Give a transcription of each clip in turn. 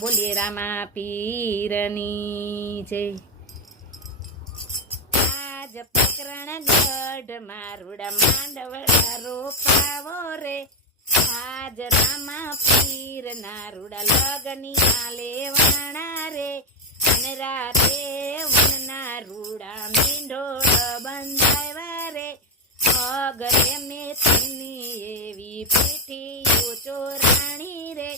બોલીએ રામા પીરની જય. આજ પકરણ ગઢ મારુડા માંડવડા રોપાવો રે. આજ રામા પીર ના રૂડા લગનિયા લેવાણા રે. અને રાતે વનના રૂડા મીંઢોળ બંધાવ્યા રે. અગરે મેથીની એવી પીઠીઓ ચોરાણી રે.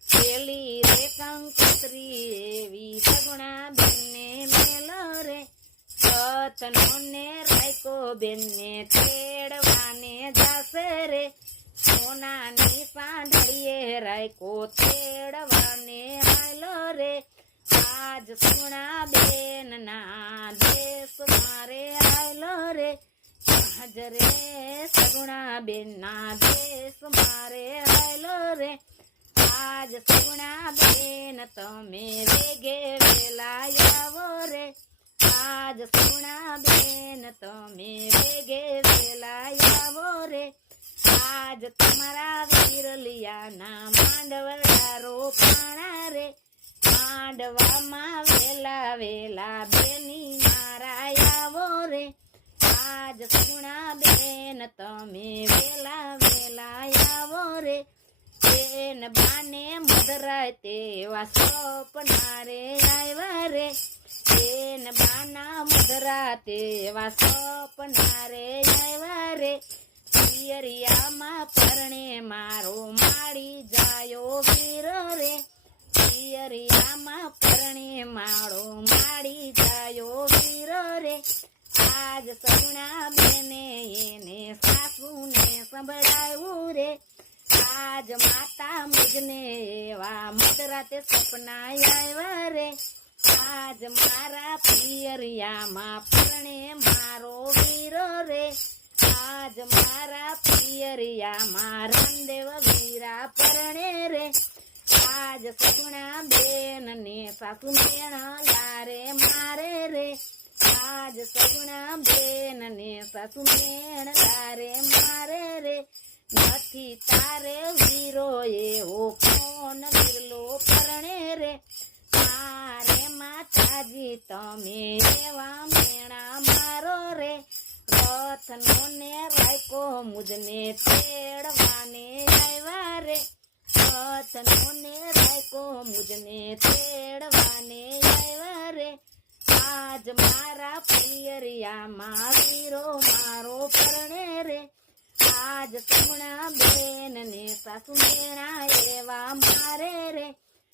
પેલી રે કંકોત્રી એવી સગુણા બેનને મેલો રે. સતનો ને રાયકો બેનને તેડવાને જાશે રે. સોનાની સાંઢળીએ રાયકો તેડવાને આયલો રે. આજ સુણા બેન ના દેશ મારે આયલો રે. આજ રે સગુણા બેન ના દેશ મારે આયલો રે. આજ સગુણા બેન તમે વેગે વેલા આવો રે. આજ સગુણા બેન તમે વેગે વેલા આવો રે. આજ તમારા વીરલિયાના માંડવડા રોપાણા રે. માંડવામાં વેલા વેલા બેની મારા આવો રે. આજ સગુણા બેન તમે વેલા વેલા આવો રે. બેન બાને મધરાય તેવા સપના રે આવ્યા રે. બેન બાના મધરા તેવા સપના રે આવ્યા રે. પિયરિયામાં પરણે મારો માડી જાયો વીરો રે. પિયરિયામાં પરણે મારો માડી જાયો વીરો રે. આજ સગુણા બેને એને સાસુને સંભળાવ્યું રે. આજ માતા મુજને એવા મધરાતે સપના આવ્યા રે. આજ મારા પિયરિયામાં પરણે મારો વીરો રે. આજ મારા પિયરિયામાં રામદેવ વીરા પરણે રે. આજ સગુણા બેન ને સાસુ મેણા લારે મારે રે. આજ સગુણા બેન ને સાસુ મેણ લારે મારે રે. નથી તારે વીરો એવો કોણ વિરલો પરણે રે. મારે માતાજી તમે એવા મેણા મારો રે. રથનો ને રાયકો મુજને તેડવાને આવ્યા રે. રથનો ને રાયકો મુજને તેડવાને આવ્યા રે. આજ મારા પિયરિયામાં વીરો મારો પરણે રે. આજ સગુણા બેન ને સાસુ મેણા એવા મારે રે.